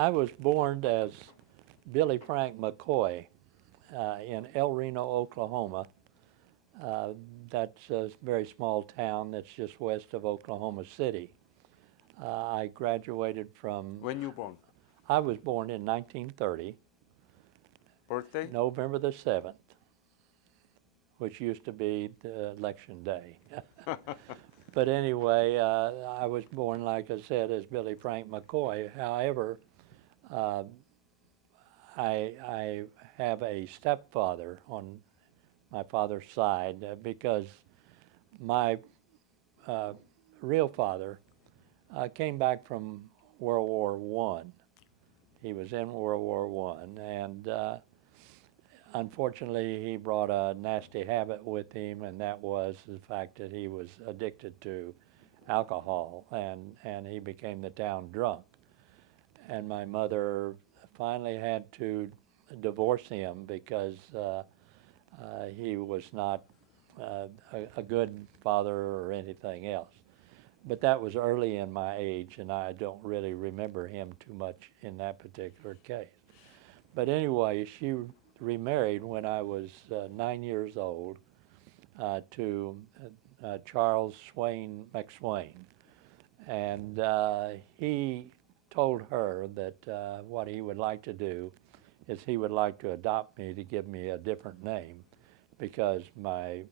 I was born as Billy Frank McCoy in El Reno, Oklahoma. Uh, that's a very small town that's just west of Oklahoma City. I graduated from. When you born? I was born in 1930, Birthday? November the 7th, which used to be the election day. But anyway, I was born, like I said, as Billy Frank McCoy. However, uh, I have a stepfather on my father's side because my uh, real father came back from World War One. He was in World War One, and unfortunately, he brought a nasty habit with him, and that was the fact that he was addicted to alcohol, and he became the town drunk. And my mother finally had to divorce him because he was not a good father or anything else. But that was early in my age, and I don't really remember him too much in that particular case. But anyway, she remarried when I was 9 years old to Charles Swain MacSwain. And he told her that what he would like to do is he would like to adopt me to give me a different name because my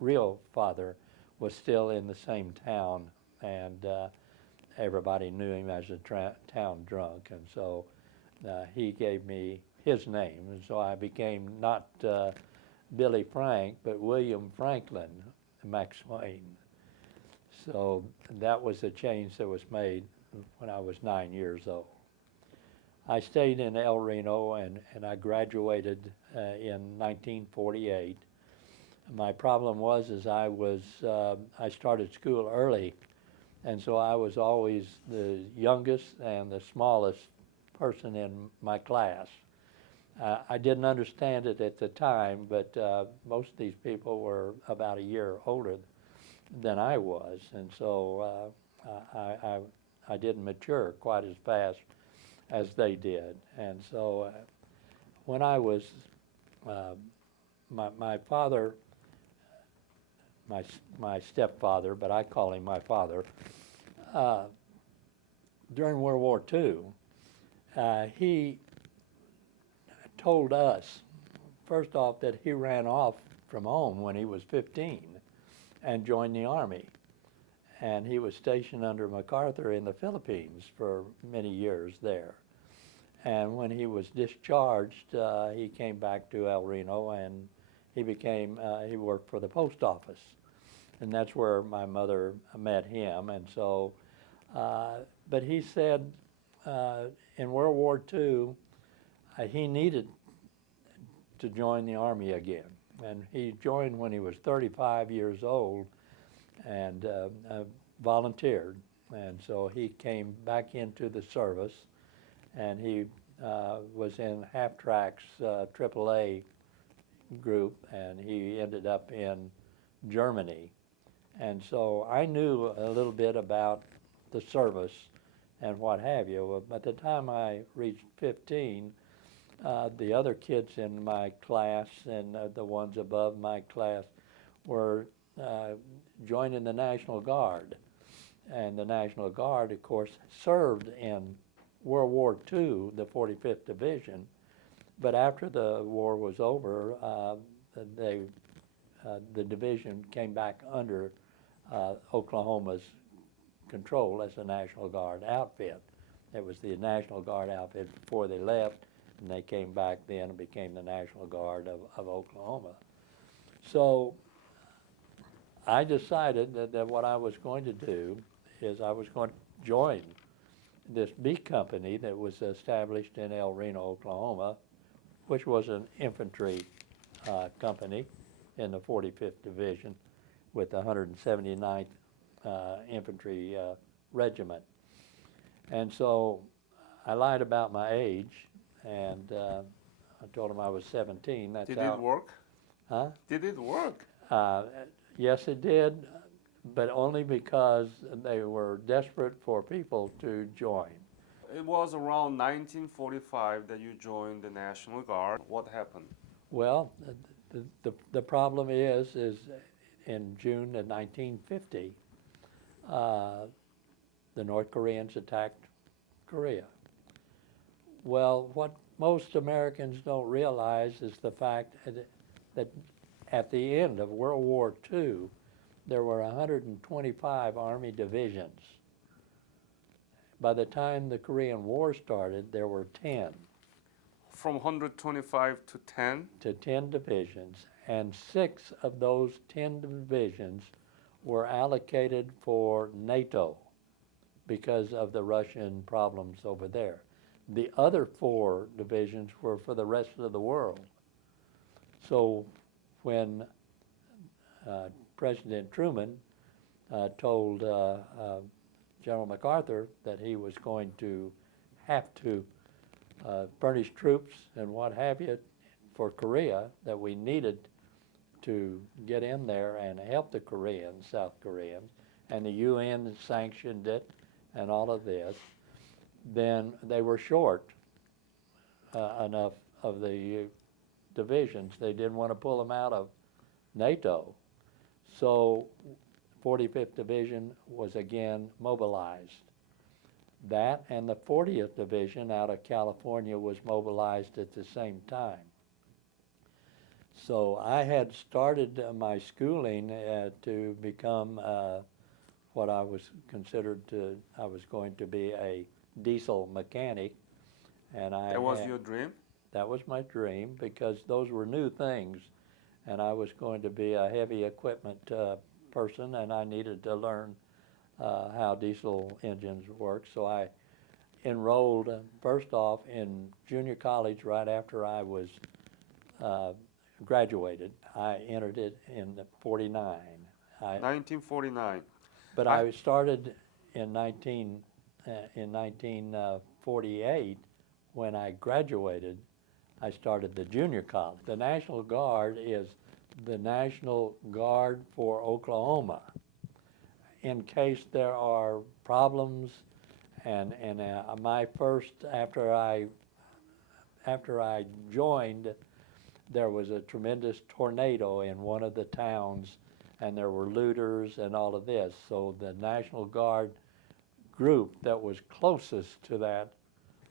real father was still in the same town, and everybody knew him as a town drunk, and so he gave me his name, and so I became not Billy Frank, but William Franklin MacSwain. So that was the change that was made when I was 9 years old. I stayed in El Reno, and I graduated in 1948. My problem was I started school early, and so I was always the youngest and the smallest person in my class. I didn't understand it at the time, but most of these people were about a year older than I was, and so I didn't mature quite as fast as they did. And so when I was, my father, my stepfather, but I call him my father, during World War II, he told us, first off, that he ran off from home when he was 15 and joined the Army. And he was stationed under MacArthur in the Philippines for many years there. And when he was discharged, he came back to El Reno, and he worked for the post office. And that's where my mother met him. And so, but he said in World War II, he needed to join the Army again. And he joined when he was 35 years old and volunteered. And so he came back into the service, and he was in Half-Track's AAA group, and he ended up in Germany. And so I knew a little bit about the service and what have you. By the time I reached 15, the other kids in my class and the ones above my class were joining the National Guard. And the National Guard, of course, served in World War II, the 45th Division. But after the war was over, the division came back under Oklahoma's control as a National Guard outfit. It was the National Guard outfit before they left, and they came back then and became the National Guard of Oklahoma. So I decided that what I was going to do is I was going to join this B company that was established in El Reno, Oklahoma, which was an infantry company in the 45th Division with the 179th Infantry Regiment. And so I lied about my age, and I told him I was 17. Did it work? Huh? Did it work? Yes, it did, but only because they were desperate for people to join. It was around 1945 that you joined the National Guard. What happened? Well, the problem is in June of 1950, the North Koreans attacked Korea. Well, what most Americans don't realize is the fact that at the end of World War II, there were 125 Army divisions. By the time the Korean War started, there were 10 From 125 to 10? to 10 divisions, and 6 of those 10 divisions were allocated for NATO because of the Russian problems over there. The other 4 divisions were for the rest of the world. So when President Truman told General MacArthur that he was going to have to furnish troops and what have you for Korea, that we needed to get in there and help the Koreans, South Koreans, and the UN sanctioned it and all of this, then they were short enough of the divisions. They didn't want to pull them out of NATO. So 45th Division was again mobilized. That and the 40th Division out of California was mobilized at the same time. So I had started my schooling to become what I was I was going to be a diesel mechanic. And That was your dream? That was my dream, because those were new things, and I was going to be a heavy equipment person, and I needed to learn how diesel engines work. So I enrolled first off in junior college right after I was graduated. I entered it in 49. 1949. But I started in 1948 when I graduated. I started the junior college. The National Guard is the National Guard for Oklahoma. In case there are problems, and my first, after I joined, there was a tremendous tornado in one of the towns, and there were looters and all of this. So the National Guard group that was closest to that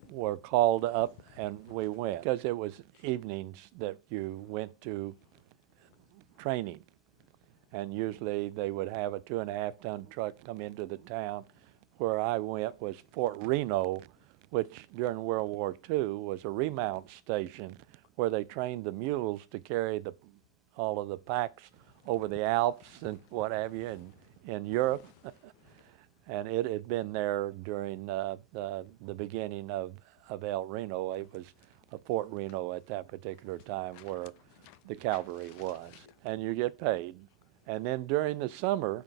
were called up, and we went, because it was evenings that you went to training. And usually they would have a 2.5-ton truck come into the town. Where I went was Fort Reno, which during World War II was a remount station where they trained the mules to carry all of the packs over the Alps and what have you in Europe. And it had been there during the beginning of El Reno. It was Fort Reno at that particular time where the cavalry was. And you get paid. And then during the summer,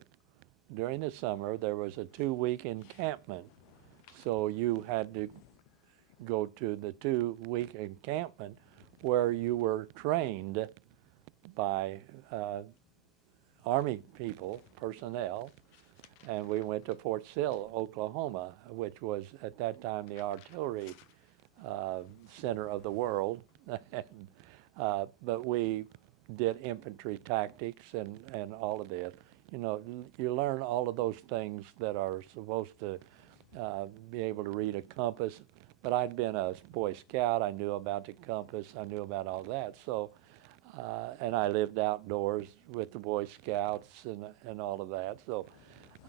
there was a 2-week encampment. So you had to go to the 2-week encampment where you were trained by Army people, personnel, and we went to Fort Sill, Oklahoma, which was at that time the artillery center of the world. But we did infantry tactics and all of this. You know, you learn all of those things that are supposed to be able to read a compass. But I'd been a Boy Scout. I knew about the compass. I knew about all that. So, and I lived outdoors with the Boy Scouts and all of that. So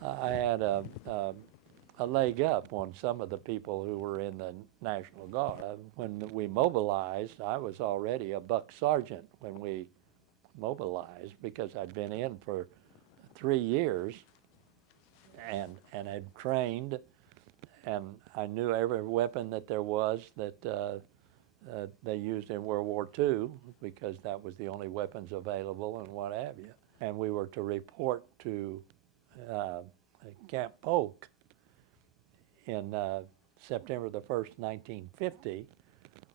I had a leg up on some of the people who were in the National Guard. When we mobilized, I was already a buck sergeant when we mobilized, because I'd been in for 3 years and had trained, and I knew every weapon that there was that they used in World War II, because that was the only weapons available and what have you. And we were to report to Camp Polk in September the 1st, 1950.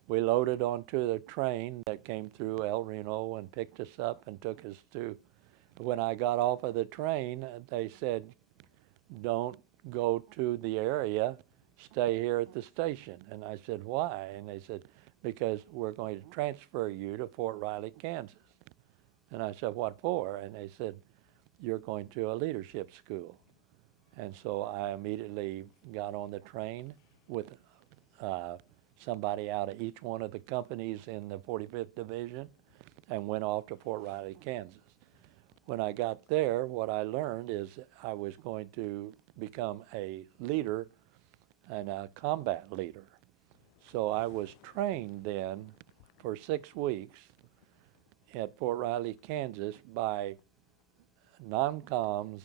We loaded onto the train that came through El Reno and picked us up and took us to, when I got off of the train, they said, don't go to the area, stay here at the station. And I said, why? And they said, because we're going to transfer you to Fort Riley, Kansas. And I said, what for? And they said, you're going to a leadership school. And so I immediately got on the train with somebody out of each one of the companies in the 45th Division and went off to Fort Riley, Kansas. When I got there, what I learned is I was going to become a leader and a combat leader. So I was trained then for 6 weeks at Fort Riley, Kansas by non-coms,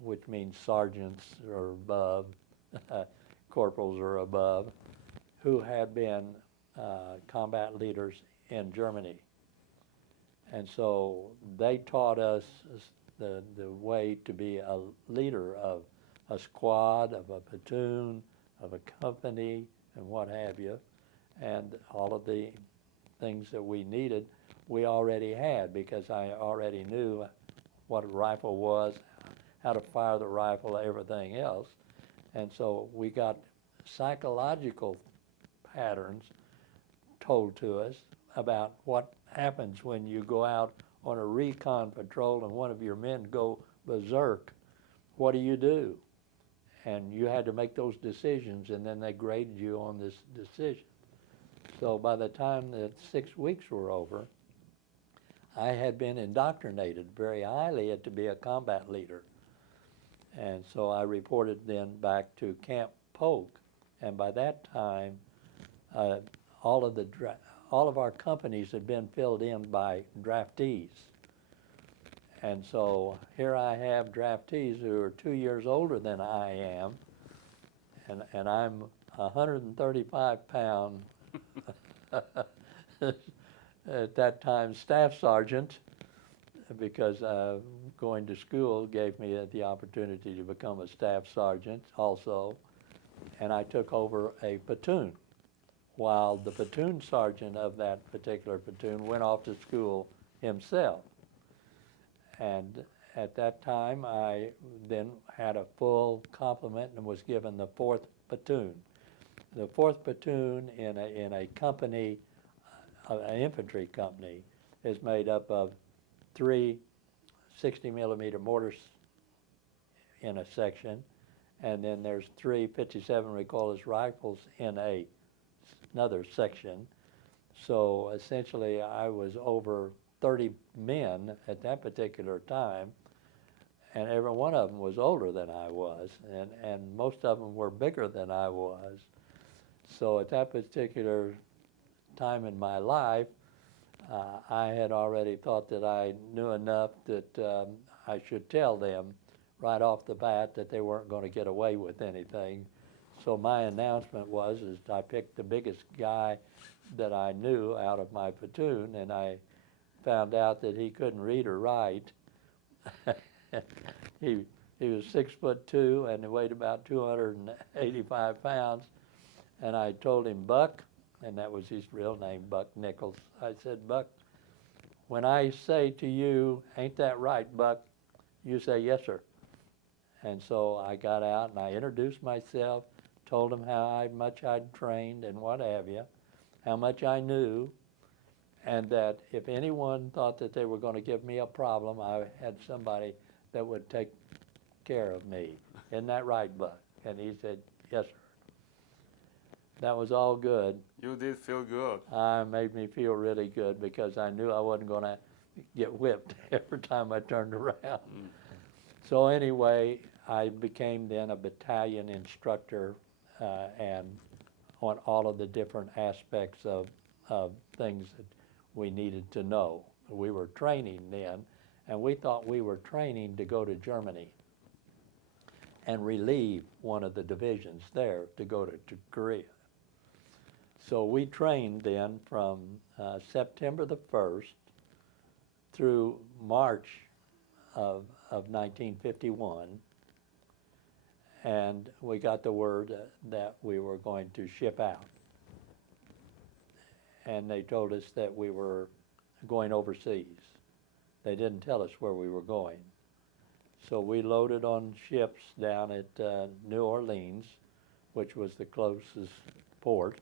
which means sergeants or above, corporals or above, who had been combat leaders in Germany. And so they taught us the way to be a leader of a squad, of a platoon, of a company, and what have you. And all of the things that we needed, we already had, because I already knew what a rifle was, how to fire the rifle, everything else. And so we got psychological patterns told to us about what happens when you go out on a recon patrol and one of your men go berserk. What do? And you had to make those decisions, and then they graded you on this decision. So by the time the 6 weeks were over, I had been indoctrinated very highly to be a combat leader. And so I reported then back to Camp Polk, and by that time, all of our companies had been filled in by draftees. And so here I have draftees who are 2 years older than I am, and I'm 135-pound, at that time, staff sergeant, because going to school gave me the opportunity to become a staff sergeant also, and I took over a platoon, while the platoon sergeant of that particular platoon went off to school himself. And at that time, I then had a full complement and was given the 4th platoon. The 4th platoon in a company, an infantry company, is made up of 3 60-millimeter mortars in a section, and then there's 3 57 recoilless rifles in another section. So essentially, I was over 30 men at that particular time, and every one of them was older than I was, and most of them were bigger than I was. So at that particular time in my life, I had already thought that I knew enough that I should tell them right off the bat that they weren't going to get away with anything. So my announcement was, is I picked the biggest guy that I knew out of my platoon, and I found out that he couldn't read or write. He was 6'2" and he weighed about 285 pounds. And I told him, Buck, and that was his real name, Buck Nichols. I said, Buck, when I say to you, ain't that right, Buck? You say, yes, sir. And so I got out and I introduced myself, told him how much I'd trained and what have you, how much I knew, and that if anyone thought that they were going to give me a problem, I had somebody that would take care of me. Isn't that right, Buck? And he said, yes, sir. That was all good. You did feel good. Made me feel really good, because I knew I wasn't going to get whipped every time I turned around. Mm. So anyway, I became then a battalion instructor and on all of the different aspects of things that we needed to know. We were training then, and we thought we were training to go to Germany and relieve one of the divisions there to go to Korea. So we trained then from September the 1st through March of 1951, and we got the word that we were going to ship out. And they told us that we were going overseas. They didn't tell us where we were going. So we loaded on ships down at New Orleans, which was the closest port.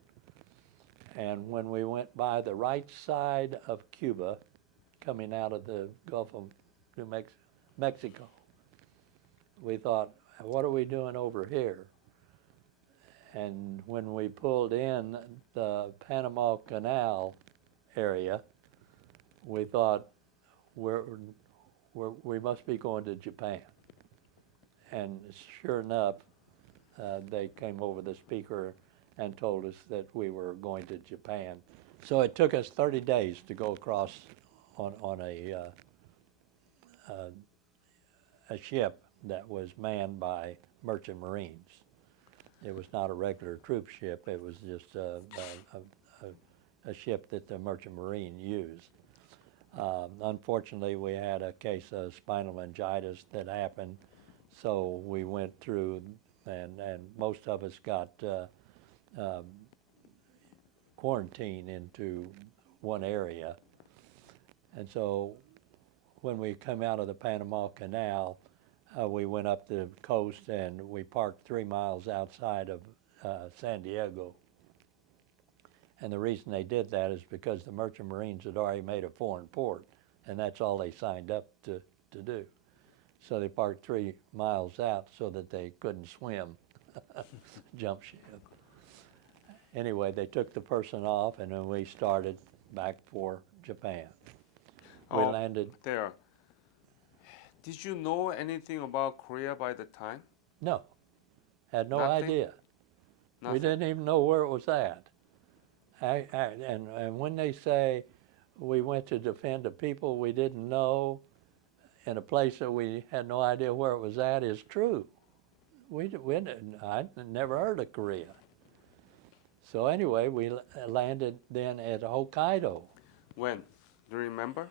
And when we went by the right side of Cuba, coming out of the Gulf of Mexico, we thought, what are we doing over here? And when we pulled in the Panama Canal area, we thought, we must be going to Japan. And sure enough, they came over the speaker and told us that we were going to Japan. So it took us 30 days to go across on a ship that was manned by merchant marines. It was not a regular troop ship. It was just a ship that the merchant marine used. Unfortunately, we had a case of spinal meningitis that happened, so we went through, and most of us got quarantined into one area. And so when we come out of the Panama Canal, we went up the coast and we parked 3 miles outside of San Diego. And the reason they did that is because the merchant marines had already made a foreign port, and that's all they signed up to do. So they parked 3 miles out so that they couldn't swim, jump ship. Anyway, they took the person off, and then we started back for Japan. We landed there. Did you know anything about Korea by the time? No, had no Nothing? idea. Nothing. We didn't even know where it was at. And when they say we went to defend a people we didn't know in a place that we had no idea where it was at, is true. I never heard of Korea. So anyway, we landed then at Hokkaido. When? Do you remember?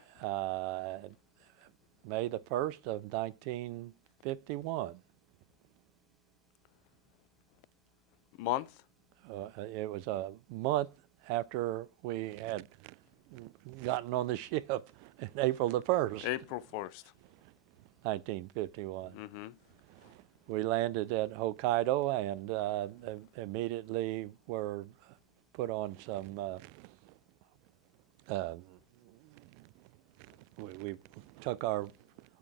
May the 1st of 1951. Month? It was a month after we had gotten on the ship in April the 1st, April 1st. 1951. Mm-hmm. We landed at Hokkaido and immediately were put on some, we took all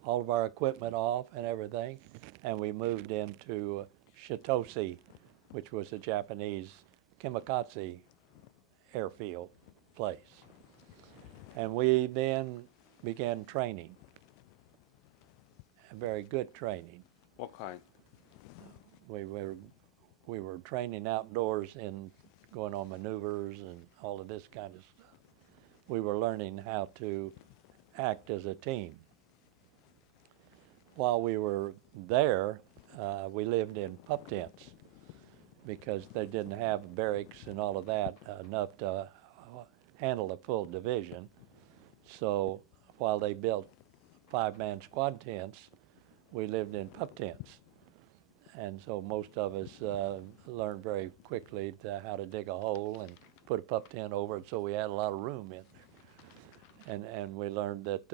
of our equipment off and everything, and we moved into Shitose, which was a Japanese kamikaze airfield place. And we then began training, very good training. What kind? We were training outdoors in going on maneuvers and all of this kind of stuff. We were learning how to act as a team. While we were there, we lived in pup tents because they didn't have barracks and all of that enough to handle a full division. So while they built 5-man squad tents, we lived in pup tents. And so most of us learned very quickly how to dig a hole and put a pup tent over it, so we had a lot of room in there. And we learned that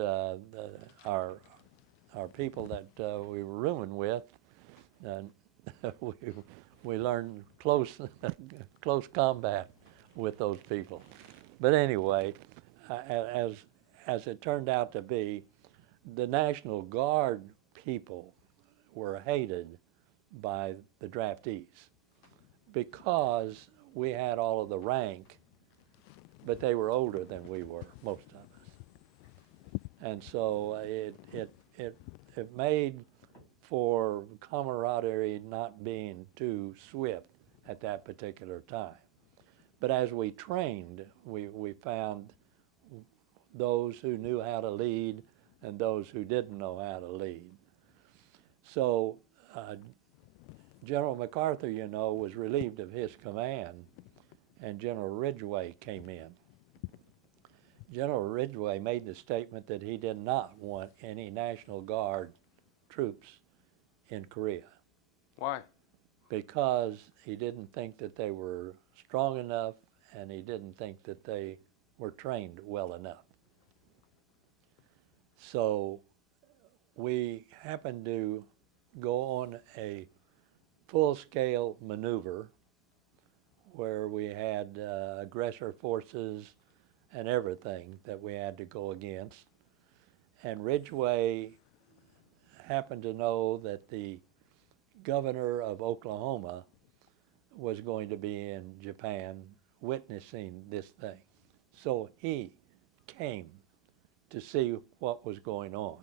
our people that we were rooming with, we learned close combat with those people. But anyway, as it turned out to be, the National Guard people were hated by the draftees because we had all of the rank, but they were older than we were, most of us. And so it made for camaraderie not being too swift at that particular time. But as we trained, we found those who knew how to lead and those who didn't know how to lead. So General MacArthur, was relieved of his command, and General Ridgway came in. General Ridgway made the statement that he did not want any National Guard troops in Korea. Why? Because he didn't think that they were strong enough, and he didn't think that they were trained well enough. So we happened to go on a full-scale maneuver we had aggressor forces and everything that we had to go against. And Ridgway happened to know that the governor of Oklahoma was going to be in Japan witnessing this thing. So he came to see what was going on.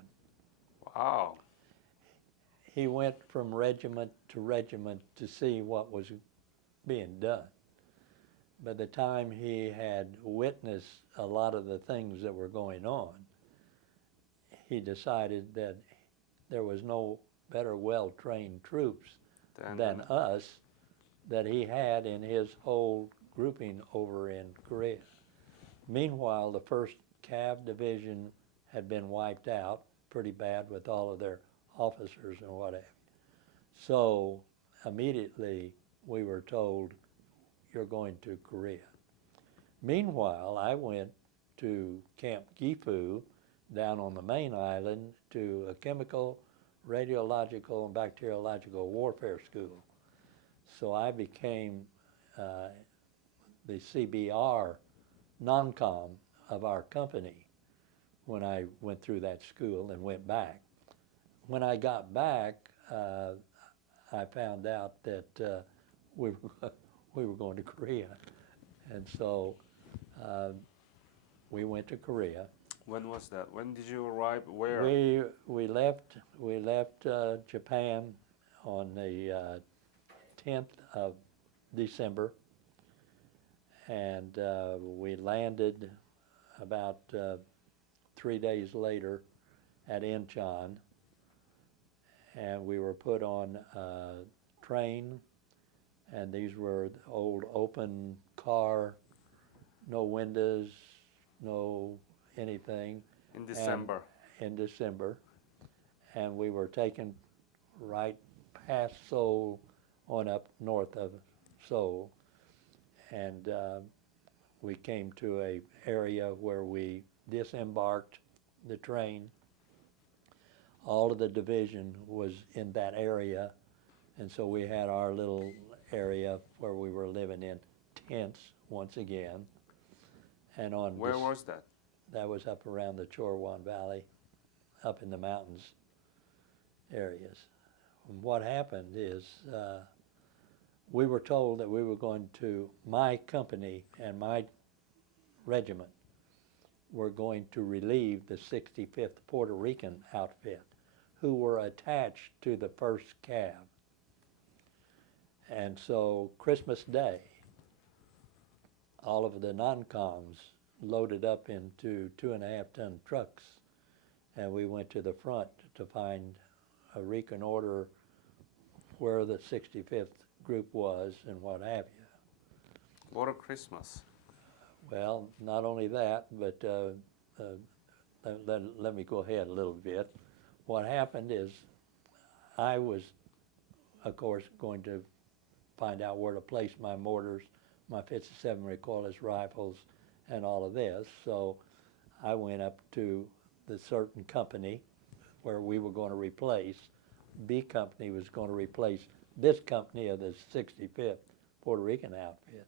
Wow. He went from regiment to regiment to see what was being done. By the time he had witnessed a lot of the things that were going on, he decided that there was no better well-trained troops than us that he had in his whole grouping over in Korea. Meanwhile, the 1st Cav Division had been wiped out pretty bad with all of their officers and what have you. So immediately we were told, you're going to Korea. Meanwhile, I went to Camp Gifu down on the main island to a chemical, radiological, and bacteriological warfare school. So I became the CBR non-com of our company when I went through that school and went back. When I got back, I found out that we were going to Korea, and so we went to Korea. When was that? When did you arrive? Where? We left Japan on the 10th of December, and we landed about 3 days later at Incheon, and we were put on a train, and these were old open car, no windows, no anything. In December. In December, and we were taken right past Seoul on up north of Seoul, and we came to a area where we disembarked the train. All of the division was in that area, and so we had our little area where we were living in tents once again. And on where was that? That was up around the Chorwan Valley, up in the mountains areas. And what happened is we were told that we were going to, my company and my regiment were going to relieve the 65th Puerto Rican outfit, who were attached to the 1st Cav. And so Christmas Day, all of the non-coms loaded up into 2.5-ton trucks, and we went to the front to find a reconnoiter where the 65th group was and what have you. What a Christmas. Well, not only that, but let me go ahead a little bit. What happened is I was, of course, going to find out where to place my mortars, my 57 recoilless rifles, and all of this. So I went up to the certain company where we were going to replace. B company was going to replace this company of the 65th Puerto Rican outfit.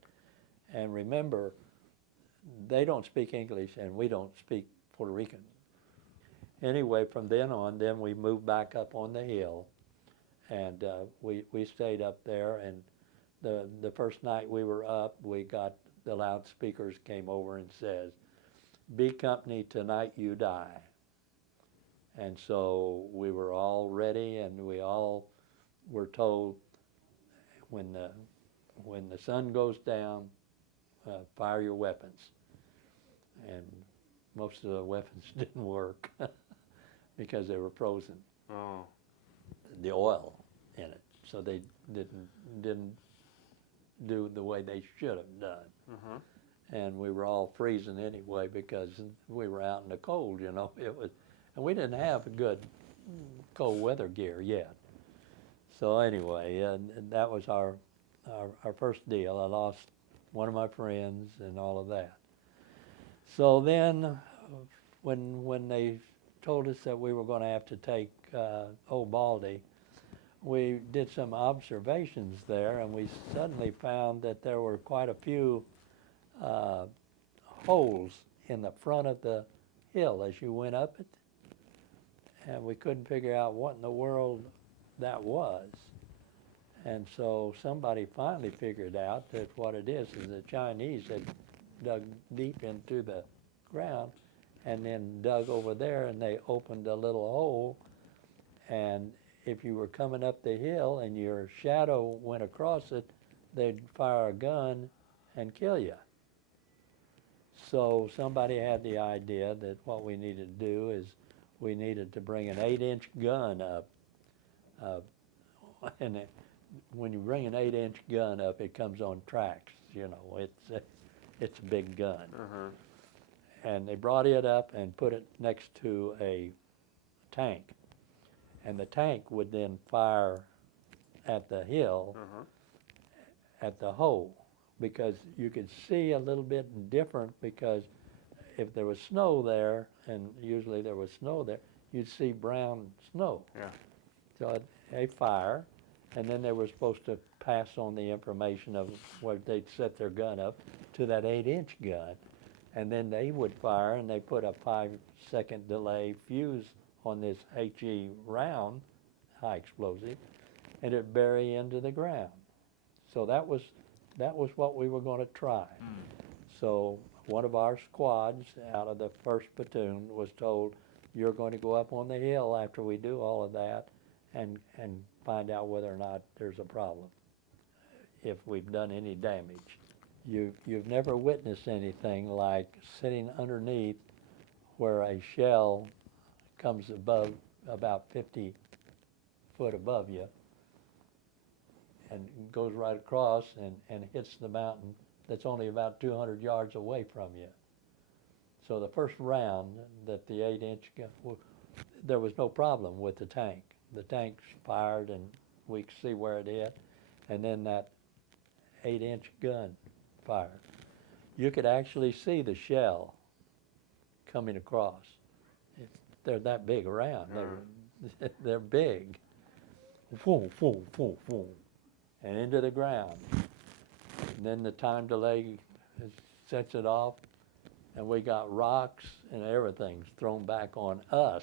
And remember, they don't speak English and we don't speak Puerto Rican. Anyway, from then on, then we moved back up on the hill, and we stayed up there. And the first night we were up, we got the loudspeakers came over and says, "B company, tonight you die." And so we were all ready, and we all were told, when the sun goes down, fire your weapons. And most of the weapons didn't work because they were frozen. Oh. The oil in it, so they didn't do the way they should have done. Uh-huh. And we were all freezing anyway because we were out in the cold, you know. It was, and we didn't have a good cold weather gear yet. So anyway, and that was our first deal. I lost one of my friends and all of that. So then, when they told us that we were going to have to take Old Baldy, we did some observations there, and we suddenly found that there were quite a few holes in the front of the hill as you went up it, and we couldn't figure out what in the world that was. And so somebody finally figured out that what it is the Chinese had dug deep into the ground and then dug over there, and they opened a little hole, and if you were coming up the hill and your shadow went across it, they'd fire a gun and kill you. So somebody had the idea that what we needed to do is we needed to bring an 8-inch gun up. And when you bring an 8-inch gun up, it comes on tracks. You know, it's a big gun. Uh-huh. And they brought it up and put it next to a tank. And the tank would then fire at the hill, at the hole, because you could see a little bit different, because if there was snow there, and usually there was snow there, you'd see brown snow. Yeah. So they fire, and then they were supposed to pass on the information of where they'd set their gun up to that 8-inch gun, and then they would fire, and they put a 5-second delay fuse on this HE round, high explosive, and it'd bury into the ground. So that was what we were going to try. So one of our squads out of the 1st platoon was told, you're going to go up on the hill after we do all of that and find out whether or not there's a problem, if we've done any damage. You've never witnessed anything like sitting underneath where a shell comes above, about 50 foot above you, and goes right across and hits the mountain that's only about 200 yards away from you. So the first round that the 8-inch gun, there was no problem with the tank. The tank fired and we could see where it hit, and then that 8-inch gun fired. You could actually see the shell coming across. They're that big around. They're big. Boom, boom, boom, boom, and into the ground. And then the time delay sets it off, and we got rocks and everything thrown back on us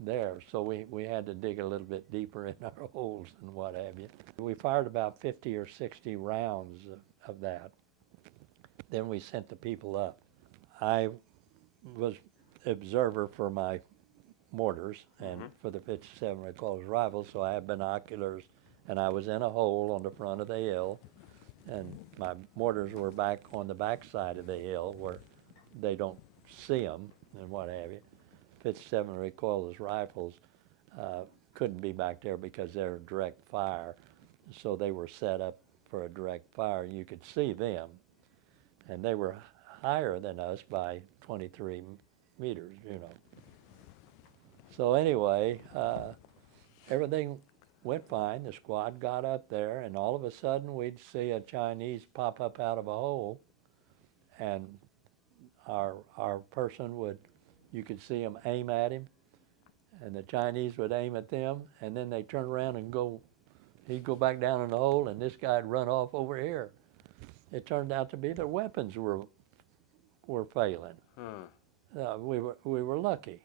there. So we had to dig a little bit deeper in our holes and what have you. We fired about 50 or 60 rounds of that. Then we sent the people up. I was observer for my mortars and for the 57 recoilless rifles, so I had binoculars, and I was in a hole on the front of the hill, and my mortars were back on the back side of the hill where they don't see them and what have you. 57 recoilless rifles couldn't be back there because they're direct fire, so they were set up for a direct fire. You could see them, and they were higher than us by 23 meters, you know. So anyway, everything went fine. The squad got up there, and all of a sudden we'd see a Chinese pop up out of a hole, and our person would, you could see him aim at him, and the Chinese would aim at them, and then they'd turn around and go, he'd go back down in the hole, and this guy'd run off over here. It turned out to be their weapons were failing. We were lucky.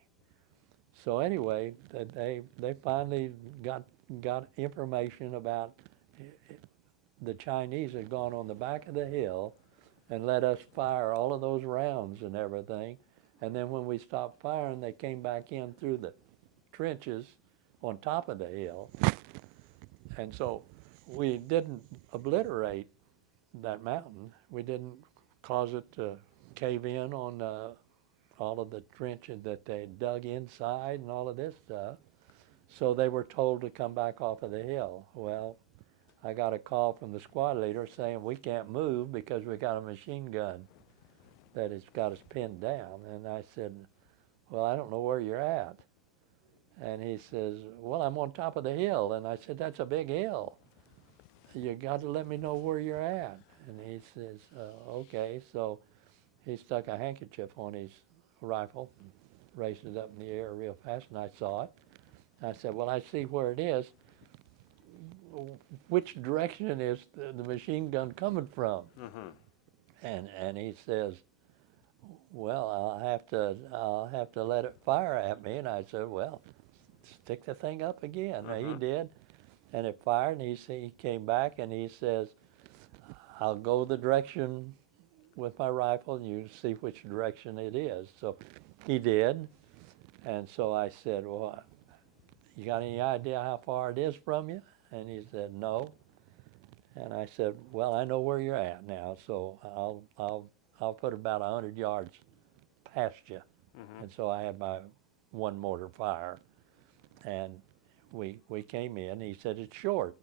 So anyway, they finally got information about the Chinese had gone on the back of the hill and let us fire all of those rounds and everything. And then when we stopped firing, they came back in through the trenches on top of the hill. And so we didn't obliterate that mountain. We didn't cause it to cave in on all of the trenches that they dug inside and all of this stuff. So they were told to come back off of the hill. Well, I got a call from the squad leader saying we can't move because we got a machine gun that has got us pinned down. And I said, well, I don't know where you're at. And he says, well, I'm on top of the hill. And I said, that's a big hill. You got to let me know where you're at. And he says, okay. So he stuck a handkerchief on his rifle, raised it up in the air real fast, and I saw it. I said, well, I see where it is. which direction is the machine gun coming from? And he says, well, I'll have to let it fire at me. And I said, well, stick the thing up again. And he did, and it fired. And he came back and he says, I'll go the direction with my rifle, and you see which direction it is. So he did, and so I said, well, you got any idea how far it is from you? And he said, no. And I said, well, I know where you're at now, so I'll put about 100 yards past you. And so I had my one mortar fire, and we came in. He said, it's short.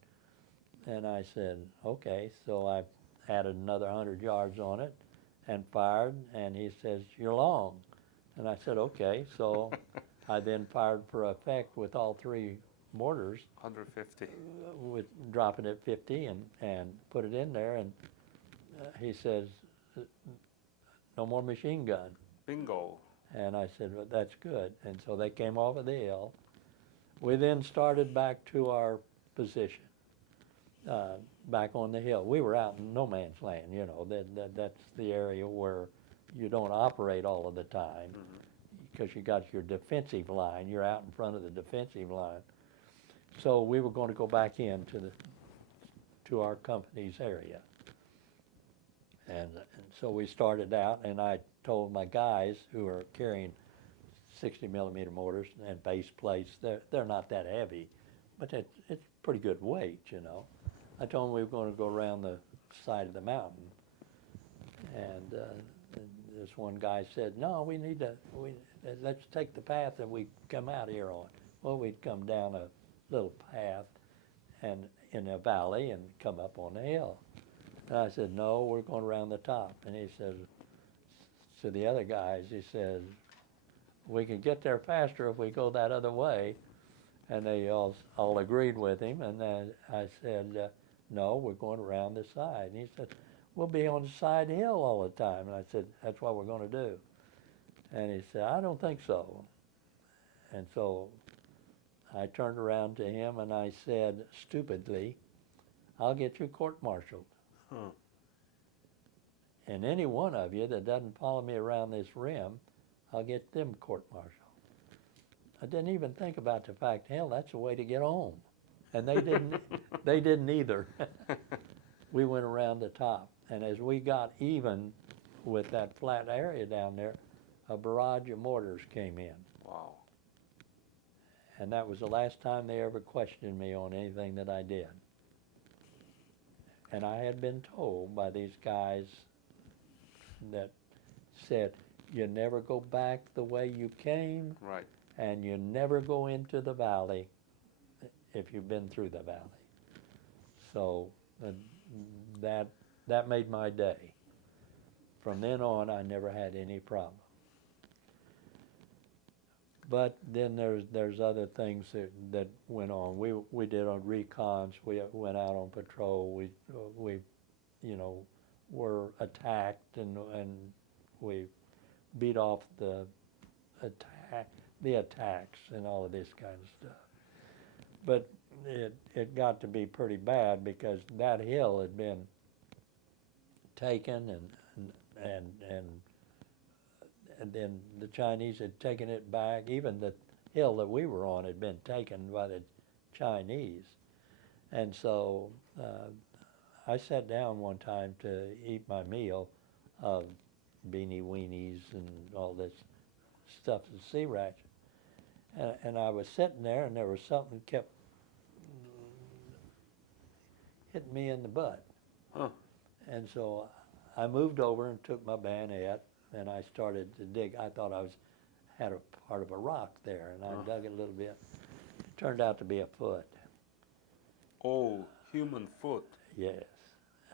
And I said, okay. So I added another 100 yards on it and fired, and he says, you're long. And I said, okay. So I then fired for effect with all three mortars. 150. With dropping it 50 and put it in there, and he says, no more machine gun. Bingo. And I said, well, that's good. And so they came off of the hill. We then started back to our position, back on the hill. We were out in no man's land, you know. That's the area where you don't operate all of the time because you got your defensive line. You're out in front of the defensive line. So we were going to go back into to our company's area. And so we started out, and I told my guys who are carrying 60 millimeter mortars and base plates, they're not that heavy, but it's pretty good weight, you know. I told them we were going to go around the side of the mountain, and this one guy said, no, let's take the path that we come out here on. Well, we'd come down a little path and in a valley and come up on the hill. And I said, no, we're going around the top. And he says to the other guys, he says, we can get there faster if we go that other way. And they all agreed with him. And then I said, no, we're going around the side. And he said, we'll be on the side hill all the time. And I said, that's what we're going to do. And he said, I don't think so. And so I turned around to him and I said, stupidly, I'll get you court-martialed. And any one of you that doesn't follow me around this rim, I'll get them court-martialed. I didn't even think about the fact, hell, that's a way to get home. And they didn't, they didn't either. We went around the top. And as we got even with that flat area down there, a barrage of mortars came in. Wow. And that was the last time they ever questioned me on anything that I did. And I had been told by these guys that said, you never go back the way you came, Right. and you never go into the valley if you've been through the valley. So that made my day. From then on, I never had any problem. But then there's other things that went on. We did on recons. We went out on patrol. We you know, were attacked and we beat off the attacks and all of this kind of stuff. But it got to be pretty bad because that hill had been taken and then the Chinese had taken it back. Even the hill that we were on had been taken by the Chinese. And so I sat down one time to eat my meal of beanie weenies and all this stuff, the sea ration. And I was sitting there, and there was something kept hitting me in the butt. Huh. And so I moved over and took my bayonet, and I started to dig. I thought I had a part of a rock there, and I dug it a little bit. It turned out to be a foot. Oh, human foot. Yes,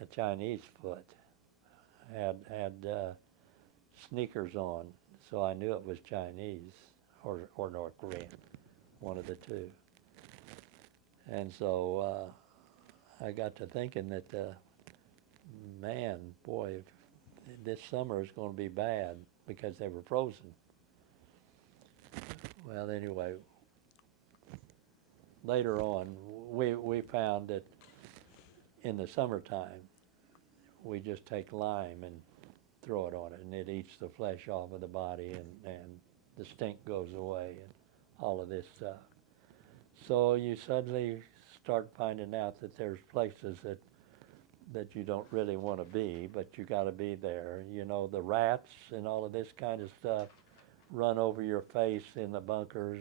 a Chinese foot. Had sneakers on, so I knew it was Chinese or North Korean, one of the two. And so I got to thinking that, man, boy, this summer is going to be bad because they were frozen. Well, anyway, later on, we found that in the summertime, we just take lime and throw it on it, and it eats the flesh off of the body, and the stink goes away, and all of this stuff. So you suddenly start finding out that there's places that you don't really want to be, but you got to be there. You know, the rats and all of this kind of stuff run over your face in the bunkers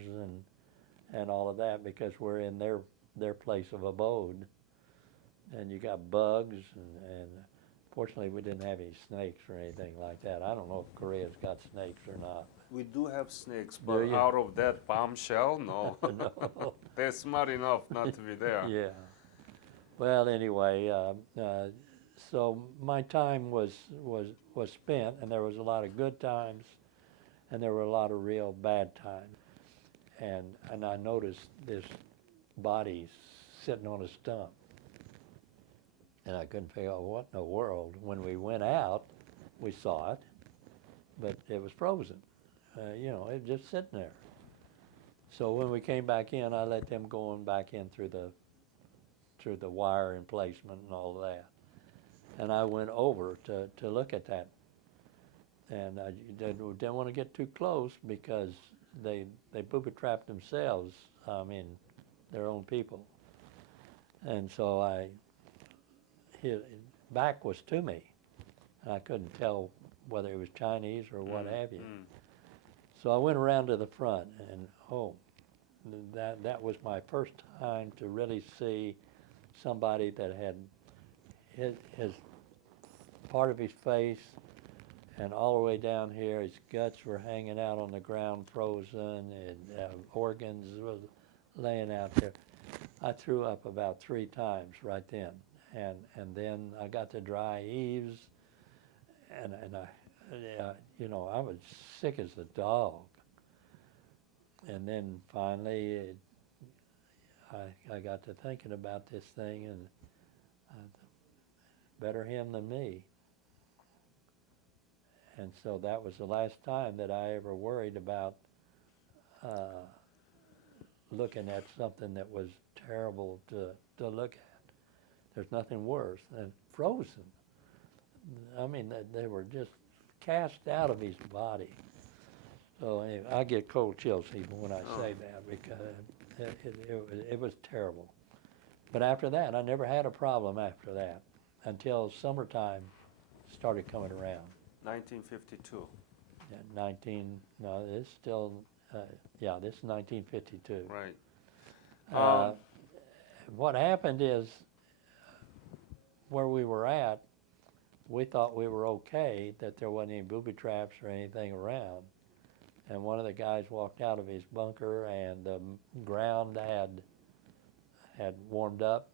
and all of that because we're in their place of abode. And you got bugs, and fortunately we didn't have any snakes or anything like that. I don't know if Korea's got snakes or not. We do have snakes, Do but you? out of that bombshell, no. No. They're smart enough not to be there. Yeah. Well, anyway, so my time was spent, and there was a lot of good times, and there were a lot of real bad times. And I noticed this body sitting on a stump, and I couldn't figure out what in the world. When we went out, we saw it, but it was frozen. You know, it was just sitting there. So when we came back in, I let them go on back in through the wire emplacement and all of that. And I went over to look at that. And I didn't want to get too close because they booby-trapped themselves, I mean, their own people. And so his back was to me. And I couldn't tell whether it was Chinese or what have you. So I went around to the front, and that was my first time to really see somebody that had his part of his face and all the way down here, his guts were hanging out on the ground frozen, and organs was laying out there. I threw up about 3 times right then, and then I got the dry eaves, and I, you know, I was sick as a dog. And then finally, I got to thinking about this thing, and better him than me. And so that was the last time that I ever worried about looking at something that was terrible to look at. There's nothing worse than frozen. I mean, they were just cast out of his body. So anyway, I get cold chills even when I say that, because it was terrible. But after that, I never had a problem after that until summertime started coming around. 1952. No, it's still, this is 1952. Right. What happened is, where we were at, we thought we were okay, that there wasn't any booby traps or anything around. And one of the guys walked out of his bunker, and the ground had warmed up,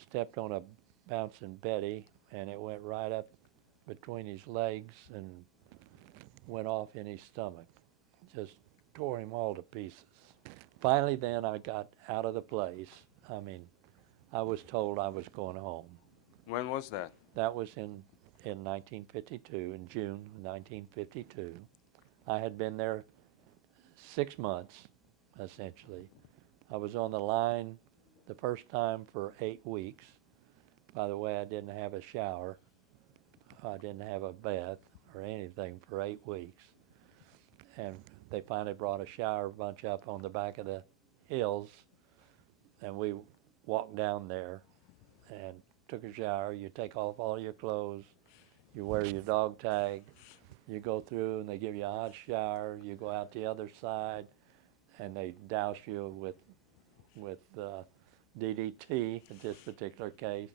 stepped on a bouncing Betty, and it went right up between his legs and went off in his stomach. Just tore him all to pieces. Finally then I got out of the place. I mean, I was told I was going home. When was that? That was in 1952, in June 1952. I had been there 6 months, essentially. I was on the line the first time for 8 weeks. By the way, I didn't have a shower. I didn't have a bath or anything for 8 weeks. And they finally brought a shower bunch up on the back of the hills, and we walked down there and took a shower. You take off all your clothes, you wear your dog tag, you go through and they give you a hot shower, you go out the other side, and they douse you with DDT in this particular case,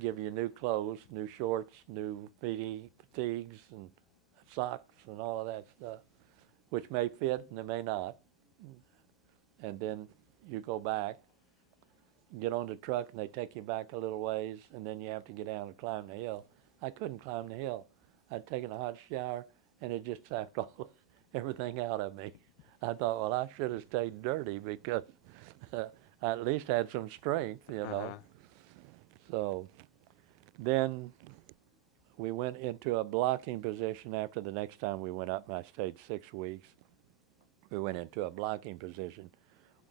give you new clothes, new shorts, new fatigues and socks and all of that stuff, which may fit and they may not. And then you go back, get on the truck, and they take you back a little ways, and then you have to get down and climb the hill. I couldn't climb the hill. I'd taken a hot shower, and it just sapped everything out of me. I thought, well, I should have stayed dirty because I at least had some strength, you know. So then we went into a blocking position after the next time we went up, and I stayed 6 weeks. We went into a blocking position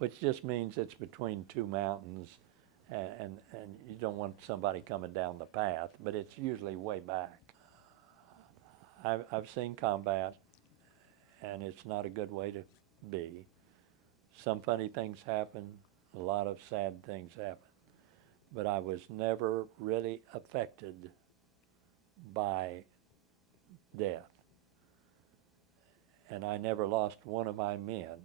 which just means it's between two mountains, and you don't want somebody coming down the path, but it's usually way back. I've seen combat, and it's not a good way to be. Some funny things happen, a lot of sad things happen, but I was never really affected by death. And I never lost one of my men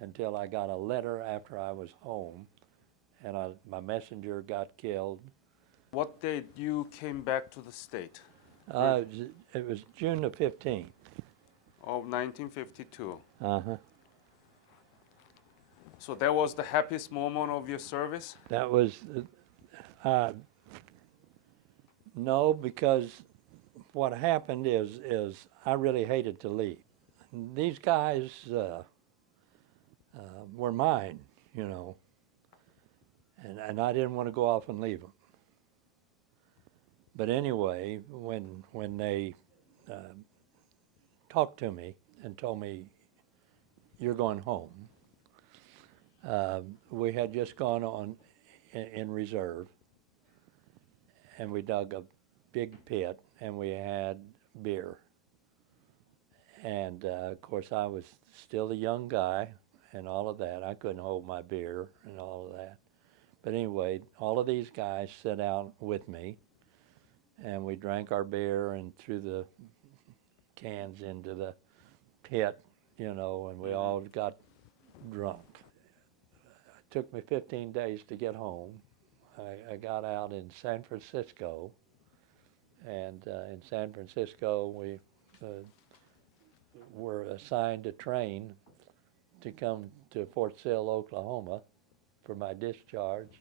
until I got a letter after I was home, and my messenger got killed. What date you came back to the state? It was June the 15th. Of 1952. Uh-huh. So that was the happiest moment of your service? That was, no, because what happened is I really hated to leave. These guys were mine, you know, and I didn't want to go off and leave them. But anyway, when they talked to me and told me, "You're going home," we had just gone on in reserve, and we dug a big pit, and we had beer. And of course, I was still a young guy and all of that. I couldn't hold my beer and all of that. But anyway, all of these guys sat out with me, and we drank our beer and threw the cans into the pit, you know, and we all got drunk. It took me 15 days to get home. I got out in San Francisco, and in San Francisco we were assigned a train to come to Fort Sill, Oklahoma for my discharge,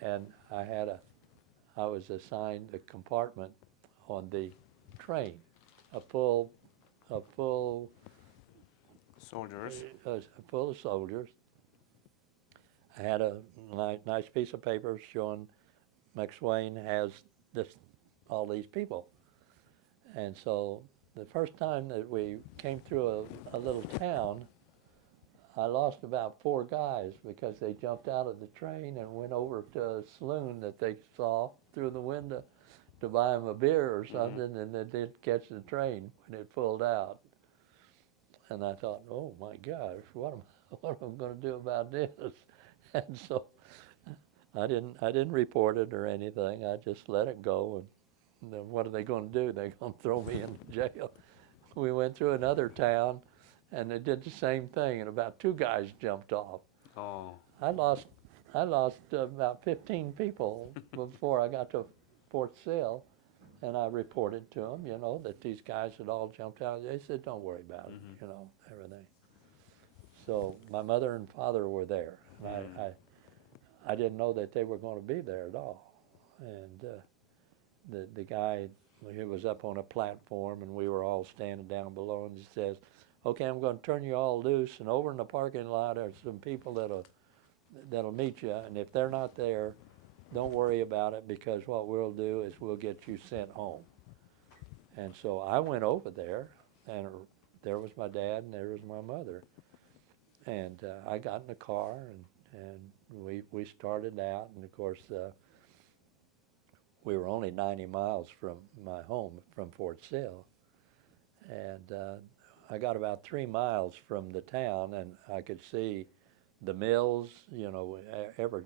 and I was assigned a compartment on the train, a full Soldiers. Full of soldiers. I had a nice piece of paper showing MacSwain has all these people. And so the first time that we came through a little town, I lost about 4 guys because they jumped out of the train and went over to a saloon that they saw through the window to buy them a beer or something, and they didn't catch the train when it pulled out. And I thought, oh my gosh, what am I going to do about this? And so I didn't report it or anything. I just let it go. And then what are they going to do? They're going to throw me in jail. We went through another town, and they did the same thing. And about 2 guys jumped off. Oh. I lost about 15 people before I got to Fort Sill, and I reported to them, you know, that these guys had all jumped out. They said, "Don't worry about it," you know, everything. So my mother and father were there. And I didn't know that they were going to be there at all. And the guy, he was up on a platform, and we were all standing down below, and he says, "Okay, I'm going to turn you all loose, and over in the parking lot are some people that'll meet you, and if they're not there, don't worry about it, because what we'll do is we'll get you sent home." And so I went over there, and there was my dad, and there was my mother. And I got in the car, and we started out, and of course, we were only 90 miles from my home, from Fort Sill. And I got about 3 miles from the town, and I could see the mills. You know, every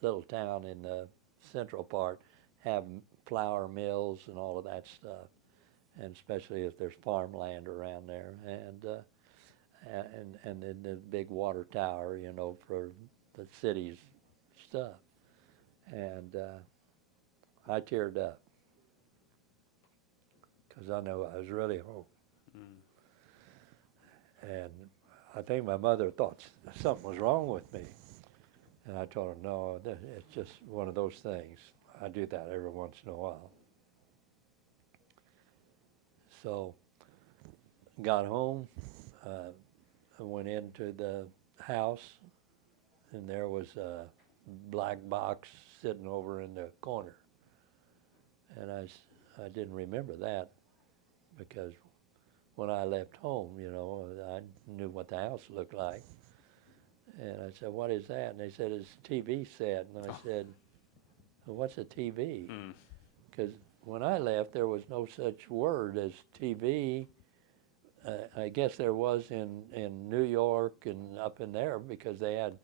little town in the central part have flour mills and all of that stuff, and especially if there's farmland around there. And then the big water tower, you know, for the city's stuff. And I teared up because I knew I was really home. And I think my mother thought something was wrong with me. And I told her, "No, it's just one of those things. I do that every once in a while." So got home. I went into the house, and there was a black box sitting over in the corner. And I didn't remember that, because when I left home, you know, I knew what the house looked like. And I said, what is that? And they said, it's a TV set. And I said, well, what's a TV? Mm. Because when I left, there was no such word as TV. I guess there was in New York and up in there because they had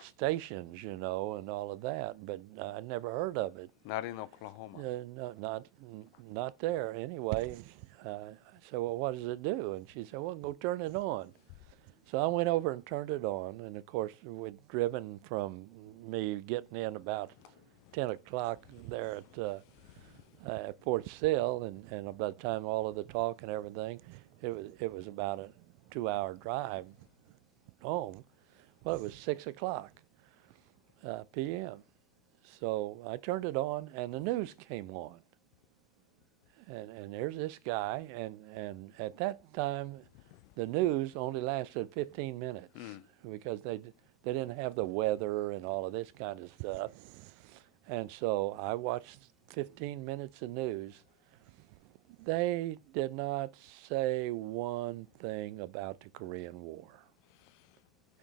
stations, you know, and all of that. But I'd never heard of it. Not in Oklahoma. No, not there. Anyway, I said, well, what does it do? And she said, well, go turn it on. So I went over and turned it on. And, of course, we'd driven from me getting in about 10 o'clock there at Fort Sill, and by the time all of the talk and everything, it was about a 2-hour drive home. Well, it was 6 o'clock p.m. So I turned it on, and the news came on. And there's this guy, and at that time, the news only lasted 15 minutes because they didn't have the weather and all of this kind of stuff. And so I watched 15 minutes of news. They did not say one thing about the Korean War.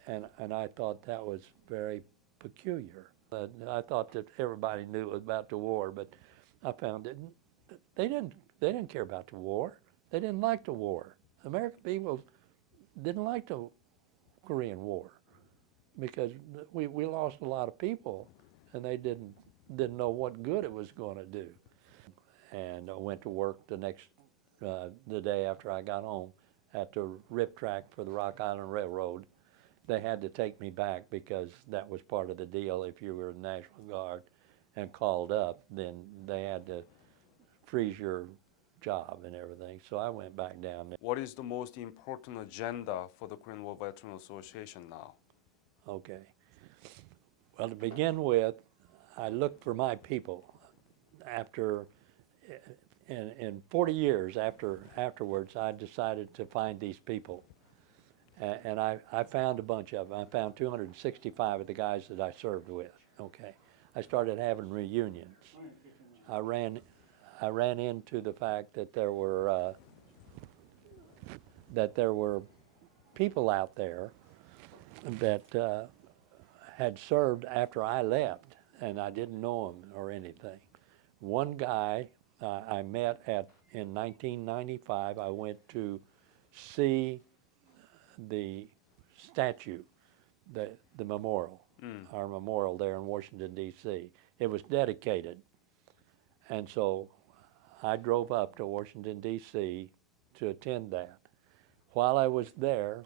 And I thought that was very peculiar. I thought that everybody knew about the war, but I found it, they didn't care about the war. They didn't like the war. American people didn't like the Korean War because we lost a lot of people, and they didn't know what good it was going to do. And I went to work the day after I got home at the RIP track for the Rock Island Railroad. They had to take me back because that was part of the deal. If you were in the National Guard and called up, then they had to freeze your job and everything. So I went back down there. What is the most important agenda for the Korean War Veteran Association now? Okay. Well, to begin with, I looked for my people. After, in 40 years afterwards, I decided to find these people. And I found a bunch of them. I found 265 of the guys that I served with. Okay. I started having reunions. I ran into the fact that there were people out there that had served after I left, and I didn't know him or anything. One guy I met in 1995. I went to see the statue, the memorial, our memorial there in Washington, D.C. It was dedicated. And so I drove up to Washington, D.C. to attend that. While I was there,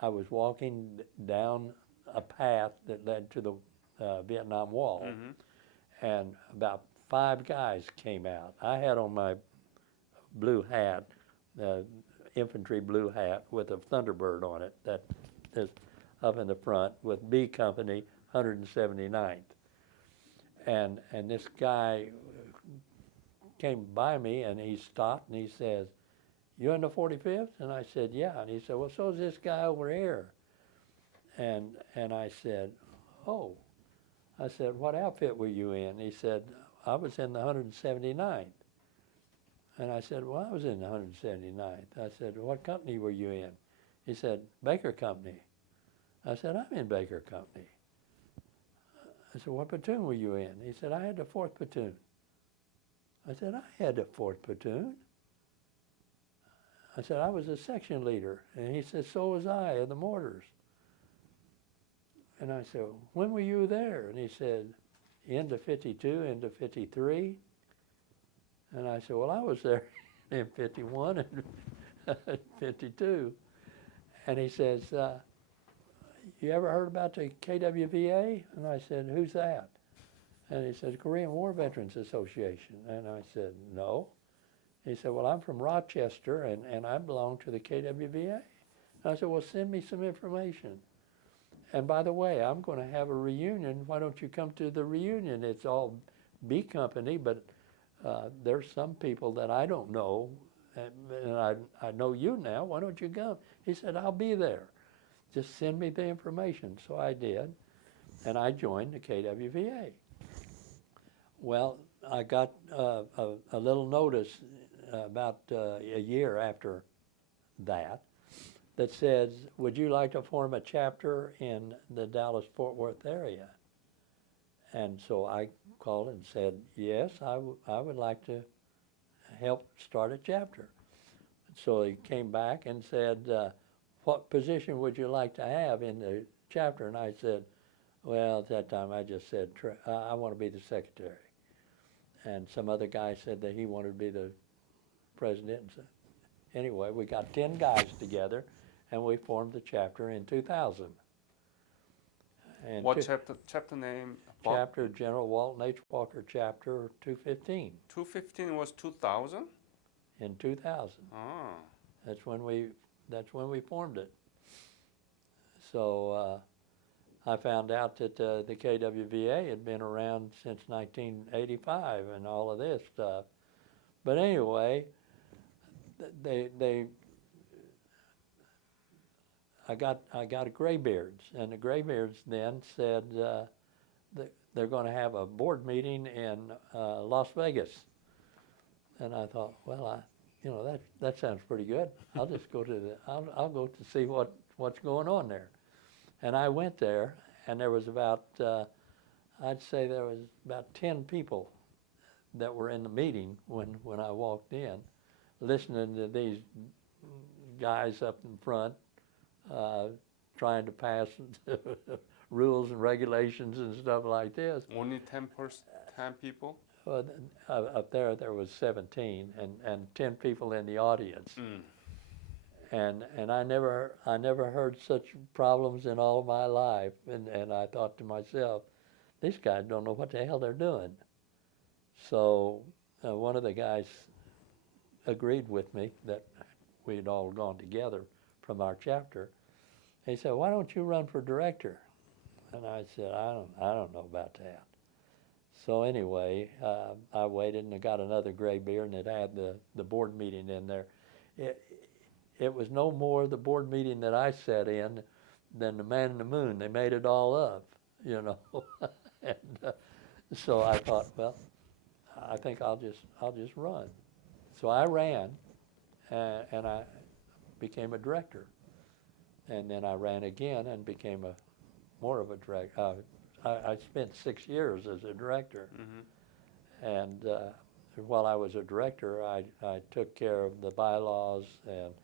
I was walking down a path that led to the Vietnam Wall, and about 5 guys came out. I had on my blue hat, infantry blue hat with a Thunderbird on it that is up in the front with B Company, 179th. And this guy came by me and he stopped and he says, "You in the 45th?" And I said, "Yeah." And he said, "Well, so is this guy over here." And I said, "Oh." I said, "What outfit were you in?" He said, "I was in the 179th. And I said, "Well, I was in the 179th. I said, "What company were you in?" He said, "Baker Company." I said, "I'm in Baker Company." I said, "What platoon were you in?" He said, "I had the 4th platoon." I said, "I had the 4th platoon." I said, "I was a section leader." And he said, "So was I, of the mortars." And I said, "When were you there?" And he said, "End of 52, end of 53. And I said, "Well, I was there in 51 and 52. And he says, "You ever heard about the KWVA?" And I said, "Who's that?" And he said, "Korean War Veterans Association." And I said, "No." He said, "Well, I'm from Rochester, and I belong to the KWVA." And I said, "Well, send me some information. And by the way, I'm going to have a reunion. Why don't you come to the reunion? It's all B Company, but there's some people that I don't know, and I know you now. Why don't you come?" He said, "I'll be there. Just send me the information." So I did, and I joined the KWVA. Well, I got a little notice about a year after that that says, would you like to form a chapter in the Dallas-Fort Worth area? And so I called and said, yes, I would like to help start a chapter. So he came back and said, what position would you like to have in the chapter? And I said, well, at that time I just said, I want to be the secretary. And some other guy said that he wanted to be the president. And so anyway, we got 10 guys together, and we formed the chapter in 2000. And What chapter name? Chapter General Walton H. Walker, Chapter 215. 215 was 2000? In 2000. Ah. That's when we formed it. So I found out that the KWVA had been around since 1985 and all of this stuff. But anyway, I got a graybeards, and the graybeards then said they're going to have a board meeting in Las Vegas. And I thought, well, that sounds pretty good. I'll just go to I'll go to see what's going on there. And I went there, and there was about I'd say there was about 10 people that were in the meeting when I walked in, listening to these guys up in front trying to pass rules and regulations and stuff like this. Only 10 people? Up there was 17 and 10 people in the audience. And I never heard such problems in all my life. And I thought to myself, these guys don't know what the hell they're doing. So one of the guys agreed with me that we'd all gone together from our chapter. He said, why don't you run for director? And I said, I don't know about that. So anyway, I waited, and I got another gray beard, and it had the board meeting in there. It was no more the board meeting that I sat in than the man in the moon. They made it all up, And so I thought, well, I think I'll just run. So I ran, and I became a director. And then I ran again and became more of a director. I spent 6 years as a director. And while I was a director, I took care of the bylaws, and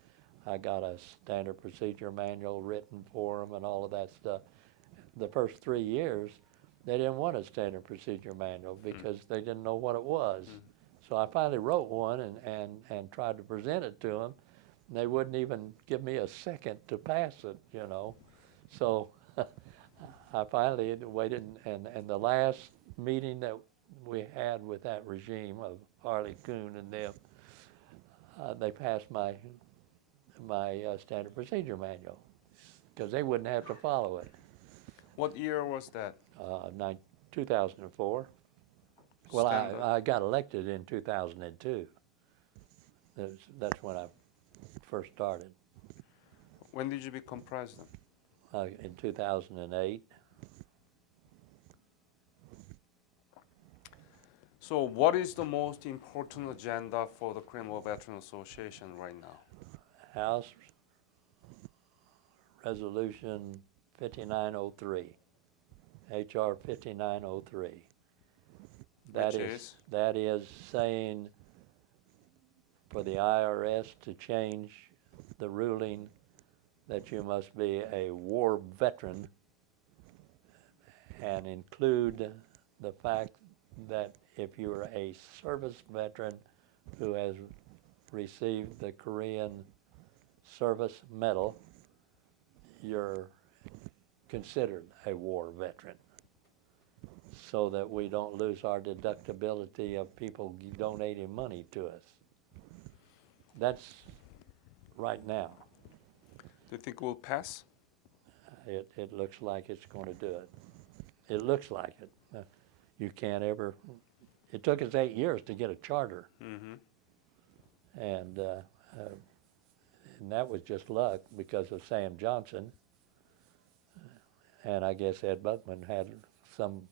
I got a standard procedure manual written for them and all of that stuff. The first 3 years, they didn't want a standard procedure manual because they didn't know what it was. So I finally wrote one and tried to present it to them. And they wouldn't even give me a second to pass it, So I finally waited, and the last meeting that we had with that regime of Harley Coon and them, they passed my standard procedure manual because they wouldn't have to follow it. What year was that? 2004. Well, I got elected in 2002. That's when I first started. When did you become president? In 2008. So what is the most important agenda for the Korean War Veteran Association right now? House Resolution 5903, HR 5903. That is saying for the IRS to change the ruling that you must be a war veteran and include the fact that if you are a service veteran who has received the Korean Service Medal, you're considered a war veteran, so that we don't lose our deductibility of people donating money to us. That's right now. Do you think it will pass? It looks like it's going to do it. It looks like it. You can't ever. It took us 8 years to get a charter, and that was just luck because of Sam Johnson, and I guess Ed Buckman had some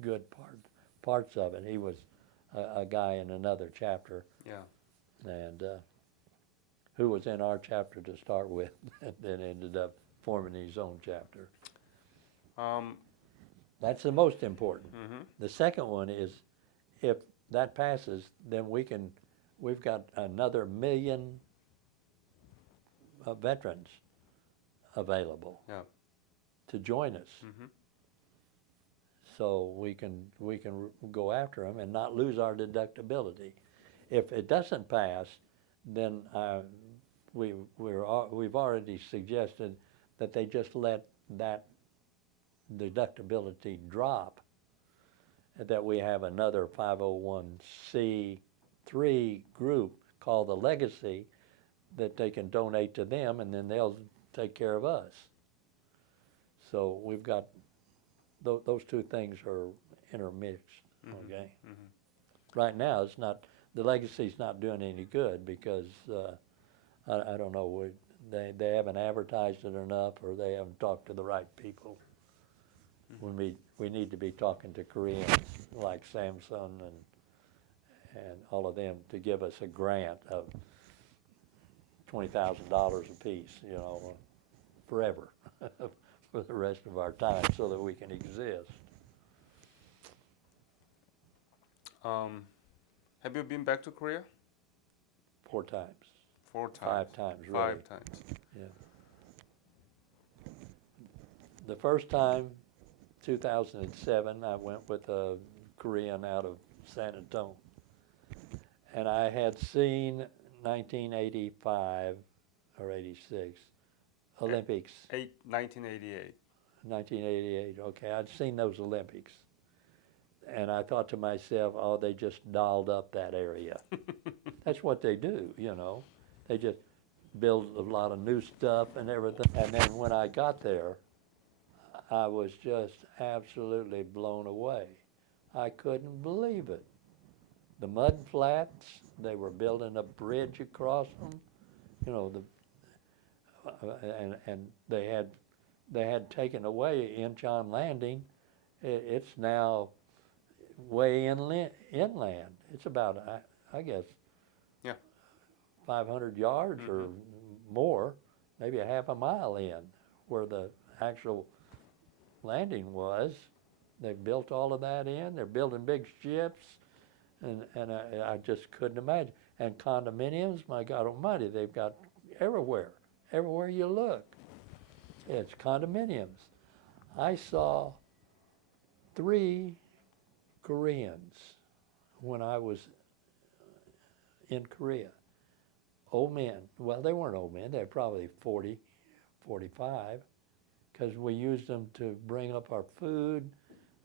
good parts of it. He was a guy in another chapter. Yeah. And who was in our chapter to start with, and then ended up forming his own chapter. That's the most important. Mm-hmm. The second one is, if that passes, then we've got another 1 million veterans available Yeah. to join us. Mm-hmm. So we can go after them and not lose our deductibility. If it doesn't pass, then we've already suggested that they just let that deductibility drop, that we have another 501c3 group called the Legacy that they can donate to them, and then they'll take care of us. So we've got those two things are intermixed. Mm-hmm. Okay. Mm-hmm. Right now, it's not, the Legacy's not doing any good because I don't know, they haven't advertised it enough, or they haven't talked to the right people. Mm-hmm. We need to be talking to Koreans like Samsung and all of them to give us a grant of $20,000 apiece, forever, for the rest of our time, so that we can exist. Have you been back to Korea? 4 times. 4 times. 5 times, really. 5 times. Yeah. The first time, 2007, I went with a Korean out of San Antonio. And I had seen 1985 or 86 Olympics. 1988. 1988, okay. I'd seen those Olympics. And I thought to myself, oh, they just dolled up that area. That's what they do, They just build a lot of new stuff and everything. And then when I got there, I was just absolutely blown away. I couldn't believe it. The mud flats, they were building a bridge across them, and they had taken away Incheon Landing. It's now way inland. It's about, I guess, 500 yards Mm-hmm. or more, maybe a half a mile in, where the actual landing was. They built all of that in. They're building big ships, and I just couldn't imagine. And condominiums, my God Almighty, they've got everywhere you look. It's condominiums. I saw 3 Koreans when I was in Korea. Old men. Well, they weren't old men. They were probably 40, 45, because we used them to bring up our food,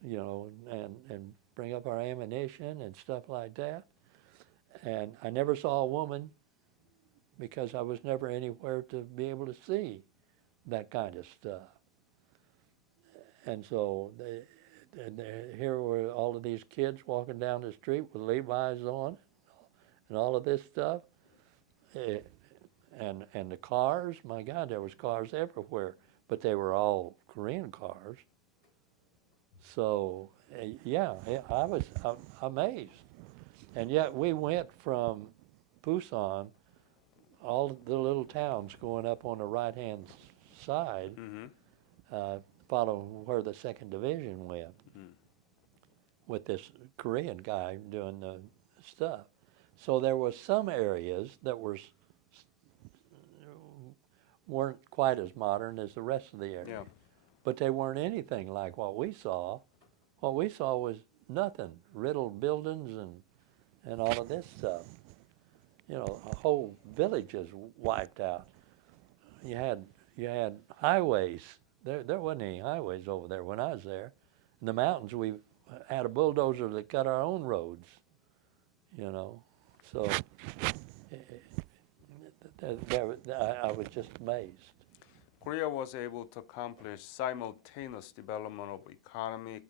and bring up our ammunition and stuff like that. And I never saw a woman because I was never anywhere to be able to see that kind of stuff. And so here were all of these kids walking down the street with Levi's on and all of this stuff. And the cars, my God, there was cars everywhere, but they were all Korean cars. So, yeah, I was amazed. And yet we went from Busan, all the little towns going up on the right-hand side, Mm-hmm. following where the 2nd Division went, with this Korean guy doing the stuff. So there was some areas that weren't quite as modern as the rest of the area. Yeah. But they weren't anything like what we saw. What we saw was nothing, riddled buildings and all of this stuff. A whole village is wiped out. You had highways. There wasn't any highways over there when I was there. In the mountains, we had a bulldozer that cut our own roads, So I was just amazed. Korea was able to accomplish simultaneous development of economy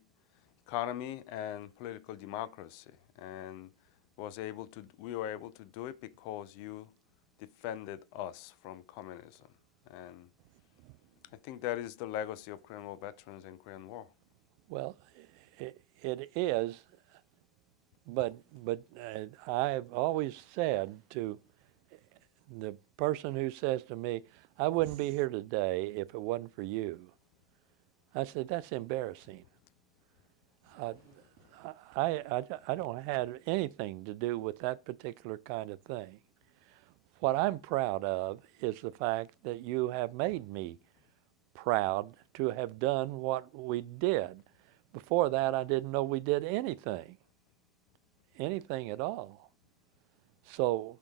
and political democracy, and we were able to do it because you defended us from communism. And I think that is the legacy of Korean War veterans and Korean War. Well, it is, but I've always said the person who says to me, I wouldn't be here today if it wasn't for you. I said, that's embarrassing. I don't have anything to do with that particular kind of thing. What I'm proud of is the fact that you have made me proud to have done what we did. Before that, I didn't know we did anything at all. So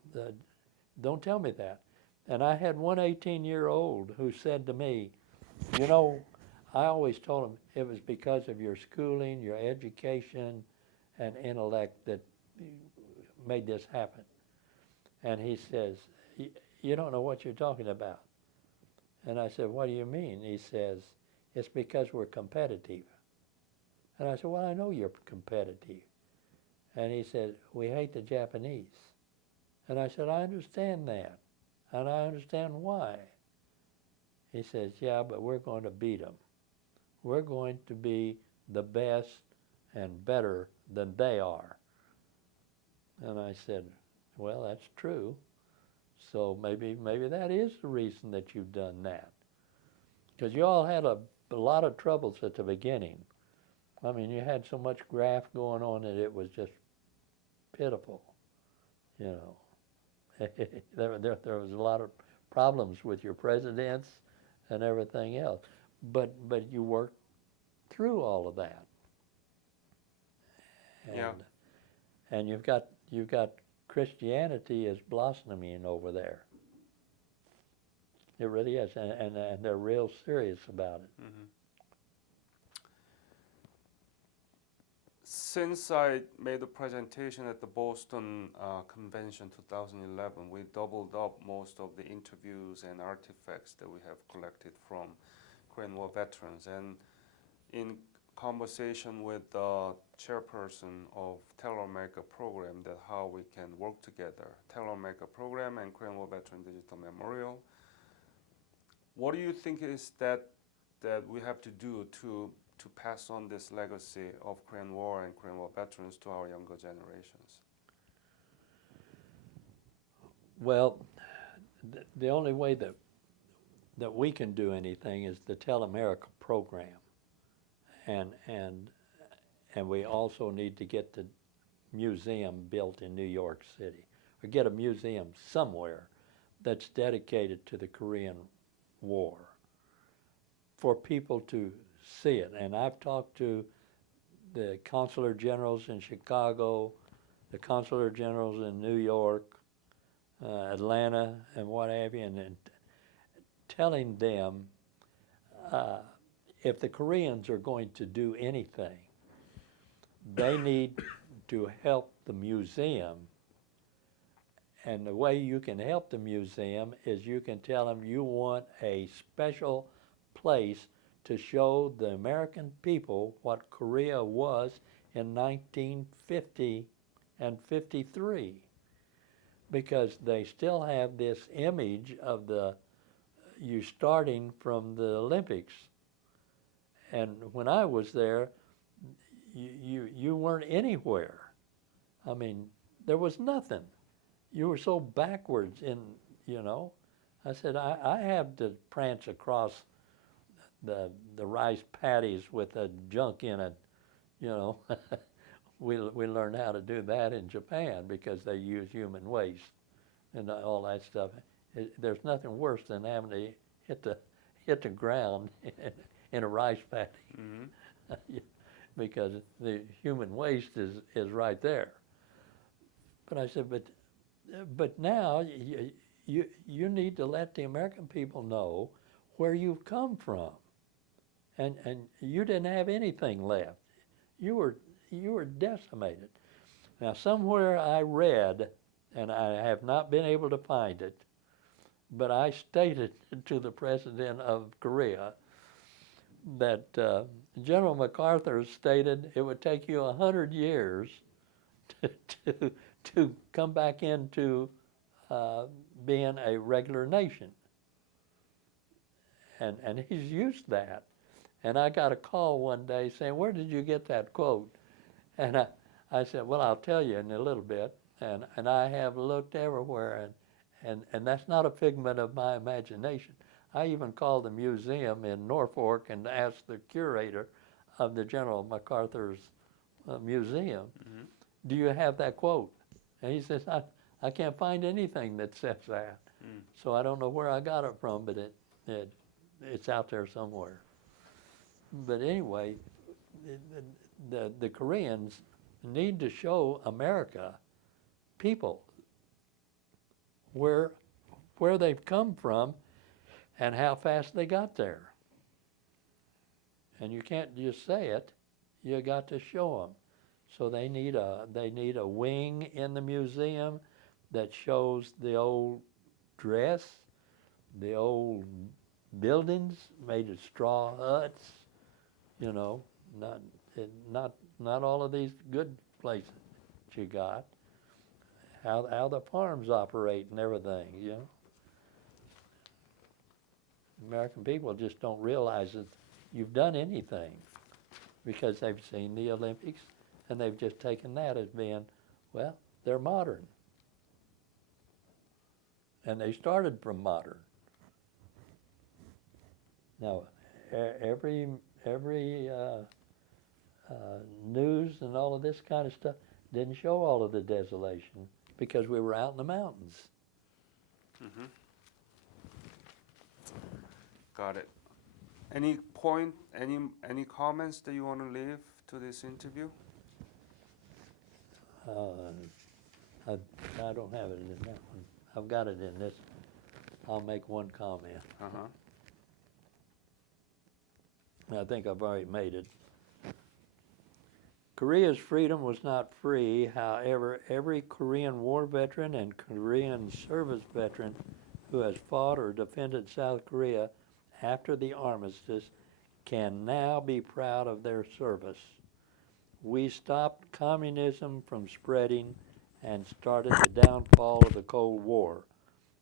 don't tell me that. And I had one 18-year-old who said to me, you know, I always told him it was because of your schooling, your education, and intellect that made this happen. And he says, you don't know what you're talking about. And I said, what do you mean? He says, it's because we're competitive. And I said, well, I know you're competitive. And he said, we hate the Japanese. And I said, I understand that. And I understand why. He says, yeah, but we're going to beat them. We're going to be the best and better than they are. And I said, well, that's true. So maybe that is the reason that you've done that. Because you all had a lot of troubles at the beginning. I mean, you had so much graft going on that it was just pitiful, you know. there was a lot of problems with your presidents and everything else. But you worked through all of that. And, Yeah. And you've got Christianity is blossoming over there. It really is, and they're real serious about it. Mm-hmm. Since I made a presentation at the Boston Convention 2011, we doubled up most of the interviews and artifacts that we have collected from Korean War veterans. And in conversation with the chairperson of Taylor America program, that how we can work together, Taylor America program and Korean War Veteran Digital Memorial. What do you think is that we have to do to pass on this legacy of Korean War and Korean War veterans to our younger generations? Well, the only way that we can do anything is the Tell America program, and we also need to get the museum built in New York City, or get a museum somewhere that's dedicated to the Korean War for people to see it. And I've talked to the consular generals in Chicago, the consular generals in New York, Atlanta, and what have you, and telling them if the Koreans are going to do anything, they need to help the museum. And the way you can help the museum is you can tell them you want a special place to show the American people what Korea was in 1950 and 53, because they still have this image of you starting from the Olympics. And when I was there, you weren't anywhere. I mean, there was nothing. You were so backwards in, you know. I said, I have to prance across the rice paddies with a junk in it, you know. we learned how to do that in Japan because they use human waste and all that stuff. There's nothing worse than having to hit the ground in a rice paddy. Mm-hmm. Because the human waste is right there. But I said, but now you need to let the American people know where you've come from, and you didn't have anything left. You were decimated. Now somewhere I read, and I have not been able to find it, but I stated to the president of Korea that General MacArthur stated it would take you 100 years to come back into being a regular nation. And he's used that. And I got a call one day saying, where did you get that quote? And I said, well, I'll tell you in a little bit. And I have looked everywhere, And that's not a figment of my imagination. I even called the museum in Norfolk and asked the curator of the General MacArthur's museum, Mhm. do you have that quote? And he says, I can't find anything that says that. Mm. So I don't know where I got it from, but it's out there somewhere. But anyway, the Koreans need to show America, people, where they've come from and how fast they got there. And you can't just say it, you got to show them. So they need a wing in the museum that shows the old dress, the old buildings made of straw huts, you know, not all of these good places that you got. How the farms operate and everything, you know. American people just don't realize that you've done anything because they've seen the Olympics and they've just taken that as being, well, they're modern. And they started from modern. Now, every news and all of this kind of stuff didn't show all of the desolation because we were out in the mountains. Mm-hmm. Got it. Any comments that you want to leave to this interview? I don't have it in that one. I've got it in this. I'll make one comment. Uh-huh. I think I've already made it. Korea's freedom was not free. However, every Korean war veteran and Korean service veteran who has fought or defended South Korea after the armistice can now be proud of their service. We stopped communism from spreading and started the downfall of the Cold War.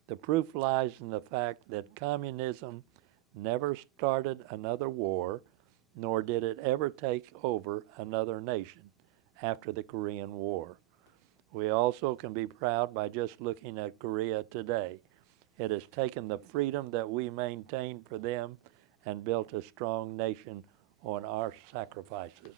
The proof lies in the fact that communism never started another war, nor did it ever take over another nation after the Korean War. We also can be proud by just looking at Korea today. It has taken the freedom that we maintained for them and built a strong nation on our sacrifices.